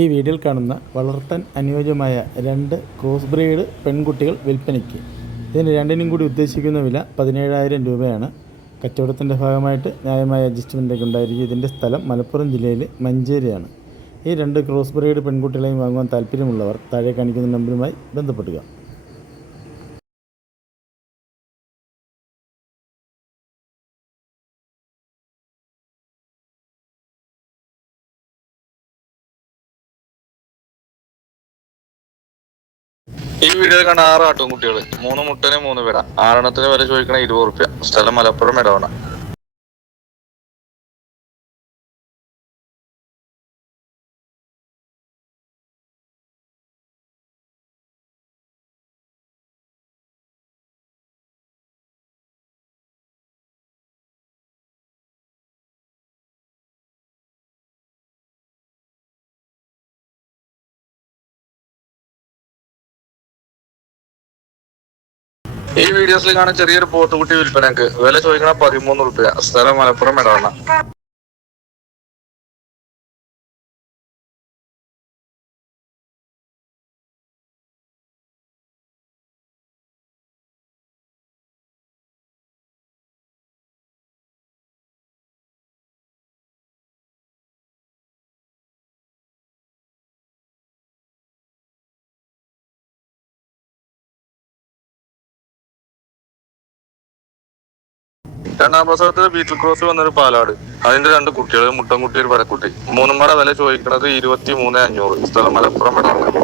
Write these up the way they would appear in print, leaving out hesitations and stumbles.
ഈ വീഡിയോയിൽ കാണുന്ന വളർത്താൻ അനുയോജ്യമായ 2 ക്രോസ് ബ്രീഡ് പെൺകുട്ടികൾ വിൽപ്പനയ്ക്ക്. ഇതിന് രണ്ടിനും കൂടി ഉദ്ദേശിക്കുന്ന വില 17,000 രൂപയാണ്. കച്ചവടത്തിൻ്റെ ഭാഗമായിട്ട് ന്യായമായ അഡ്ജസ്റ്റ്മെൻറ്റൊക്കെ ഉണ്ടായിരിക്കും. ഇതിൻ്റെ സ്ഥലം മലപ്പുറം ജില്ലയിൽ മഞ്ചേരിയാണ്. ഈ 2 ക്രോസ് ബ്രീഡ് പെൺകുട്ടികളെയും വാങ്ങുവാൻ താല്പര്യമുള്ളവർ താഴെ കാണിക്കുന്ന നമ്പറുമായി ബന്ധപ്പെടുക. ഈ വീഡിയോയിൽ കണ്ട 6 ആട്ടുംകുട്ടികൾ, 3 മുട്ടന് 3 വിട. 6 വില ചോദിക്കണ 20 റുപ്യ. സ്ഥലം മലപ്പുറം ഇടവണ. ഈ വീഡിയോസിൽ കാണാൻ ചെറിയൊരു പോത്തുകുട്ടി വിൽപ്പനക്ക്. വില ചോദിക്കണ 13 റുപ്യ. സ്ഥലം മലപ്പുറം ഇടവണ. രണ്ടാം പ്രസവത്തിൽ ബീറ്റിൽ ക്രോസ് വന്നൊരു പാലാട്. അതിന്റെ 2 കുട്ടികൾ, മുട്ടൻകുട്ടി ഒരു പരക്കുട്ടി. 3 വില ചോദിക്കുന്നത് 23,500. സ്ഥലം മലപ്പുറം ഇടവണ.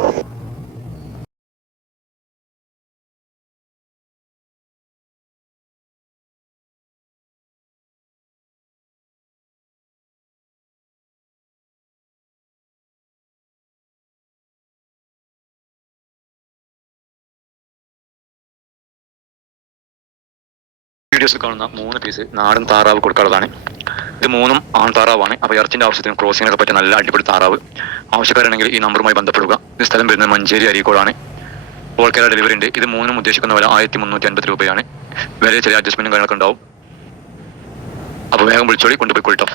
വീഡിയോസിൽ കാണുന്ന 3 പീസ് നാടൻ താറാവ് കൊടുക്കാനുള്ളതാണ്. ഇത് 3 ആൺ താറാവാണ്. അപ്പോൾ ഇറച്ചിൻ്റെ ആവശ്യത്തിന് ക്രോസിങ്ങിനൊക്കെ പറ്റിയ നല്ല അടിപൊളി താറാവ് ആവശ്യക്കാരാണെങ്കിൽ ഈ നമ്പറുമായി ബന്ധപ്പെടുക. ഇത് സ്ഥലം വരുന്നത് മഞ്ചേരി അരീക്കോടാണ്. ഓൾ കേരള ഡെലിവറി ഉണ്ട്. ഇത് 3 ഉദ്ദേശിക്കുന്ന വില 1,350 രൂപയാണ്. വില ചെറിയ അഡ്ജസ്റ്റ്മെന്റും കാര്യങ്ങളൊക്കെ ഉണ്ടാവും. അപ്പോൾ വേഗം വിളിച്ചോളി, കൊണ്ടുപോയി കൊള്ളട്ടോ.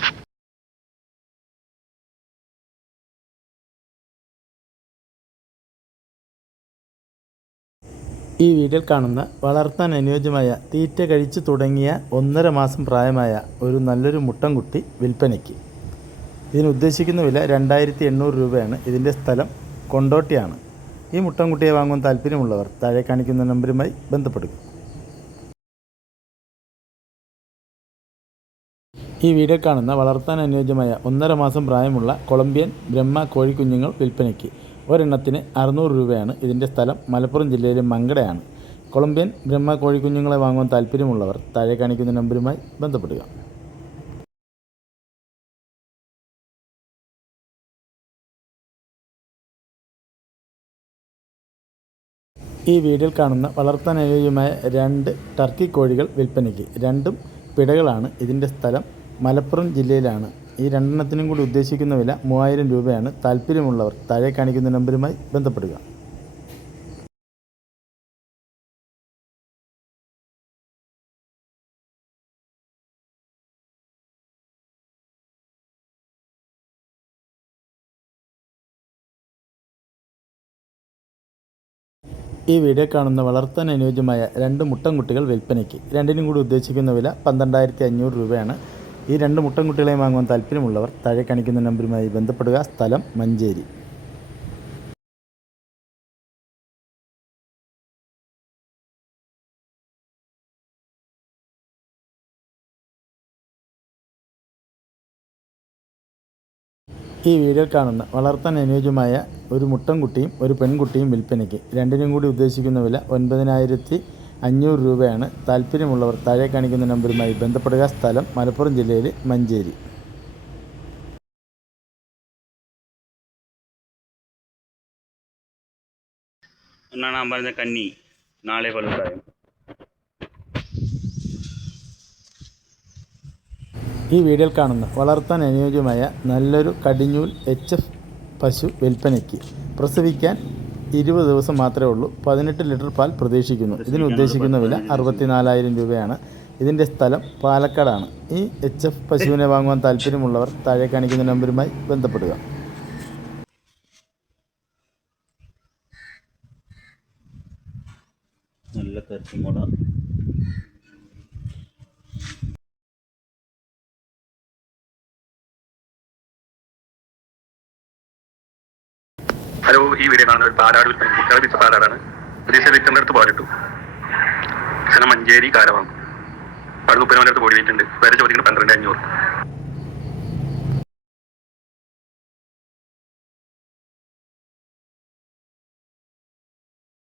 ഈ വീഡിയോയിൽ കാണുന്ന വളർത്താൻ അനുയോജ്യമായ തീറ്റ കഴിച്ചു തുടങ്ങിയ 1.5 മാസം പ്രായമായ ഒരു നല്ലൊരു മുട്ടൻകുട്ടി വിൽപ്പനയ്ക്ക്. ഇതിന് ഉദ്ദേശിക്കുന്ന വില 2,800 രൂപയാണ്. ഇതിൻ്റെ സ്ഥലം കൊണ്ടോട്ടിയാണ്. ഈ മുട്ടൻകുട്ടിയെ വാങ്ങുവാൻ താല്പര്യമുള്ളവർ താഴെ കാണിക്കുന്ന നമ്പറുമായി ബന്ധപ്പെടുക. ഈ വീഡിയോ കാണുന്ന വളർത്താൻ അനുയോജ്യമായ 1.5 മാസം പ്രായമുള്ള കൊളംബിയൻ ബ്രഹ്മ കോഴിക്കുഞ്ഞുങ്ങൾ വിൽപ്പനയ്ക്ക്. ഒരെണ്ണത്തിന് 600 രൂപയാണ്. ഇതിൻ്റെ സ്ഥലം മലപ്പുറം ജില്ലയിലെ മങ്കടയാണ്. കൊളംബിയൻ ബ്രഹ്മ കോഴിക്കുഞ്ഞുങ്ങളെ വാങ്ങുവാൻ താല്പര്യമുള്ളവർ താഴെ കാണിക്കുന്ന നമ്പറുമായി ബന്ധപ്പെടുക. ഈ വീഡിയോയിൽ കാണുന്ന വളർത്താൻ അനുയോജ്യമായ 2 ടർക്കി കോഴികൾ വിൽപ്പനയ്ക്ക്. 2ഉം പിടകളാണ്. ഇതിൻ്റെ സ്ഥലം മലപ്പുറം ജില്ലയിലാണ്. ഈ 2 കൂടി ഉദ്ദേശിക്കുന്ന വില 3,000 രൂപയാണ്. താല്പര്യമുള്ളവർ താഴെ കാണിക്കുന്ന നമ്പറുമായി ബന്ധപ്പെടുക. ഈ വീഡിയോ കാണുന്ന വളർത്താൻ അനുയോജ്യമായ 2 മുട്ടൻകുട്ടികൾ വിൽപ്പനയ്ക്ക്. 2 കൂടി ഉദ്ദേശിക്കുന്ന വില 12,500 രൂപയാണ്. ഈ 2 മുട്ടൻകുട്ടികളെയും വാങ്ങുവാൻ താല്പര്യമുള്ളവർ താഴെ കാണിക്കുന്ന നമ്പറുമായി ബന്ധപ്പെടുക. സ്ഥലം മഞ്ചേരി. ഈ വീഡിയോയിൽ കാണുന്ന വളർത്താൻ അനുയോജ്യമായ ഒരു മുട്ടൻകുട്ടിയും ഒരു പെൺകുട്ടിയും വിൽപ്പനയ്ക്ക്. 2 കൂടി ഉദ്ദേശിക്കുന്ന വില 9,500 രൂപയാണ്. താല്പര്യമുള്ളവർ താഴെ കാണിക്കുന്ന നമ്പറുമായി ബന്ധപ്പെടുക. സ്ഥലം മലപ്പുറം ജില്ലയിൽ മഞ്ചേരി. എന്നാണ് ഞാൻ പറഞ്ഞ കന്നി നാളെ കൊല്ലം. ഈ വീഡിയോയിൽ കാണുന്ന വളർത്താൻ അനുയോജ്യമായ നല്ലൊരു കടിഞ്ഞൂൽ HF പശു വിൽപ്പനയ്ക്ക്. പ്രസവിക്കാൻ 20 ദിവസം മാത്രമേ ഉള്ളൂ. 18 ലിറ്റർ പാൽ പ്രതീക്ഷിക്കുന്നു. ഇതിന് ഉദ്ദേശിക്കുന്ന വില 64,000 രൂപയാണ്. ഇതിൻ്റെ സ്ഥലം പാലക്കാടാണ്. ഈ HF പശുവിനെ വാങ്ങുവാൻ താല്പര്യമുള്ളവർ താഴെ കാണിക്കുന്ന നമ്പറുമായി ബന്ധപ്പെടുക. നല്ല കരുത്തുമുള. ഹലോ, ഈ വീഡിയോ കാണുന്നത് പാലാട് കുട്ടികളെ വിറ്റ പാലാടാണ്. പ്രതീക്ഷ വിറ്റന്റെ അടുത്ത് പാലിട്ടു. സ്ഥലം മഞ്ചേരി കാരവാണ്. അവിടെ 30 അടുത്ത് ബോഡി വെയിറ്റ് ഉണ്ട്. പേര് ചോദിക്കുന്നത് 12,500.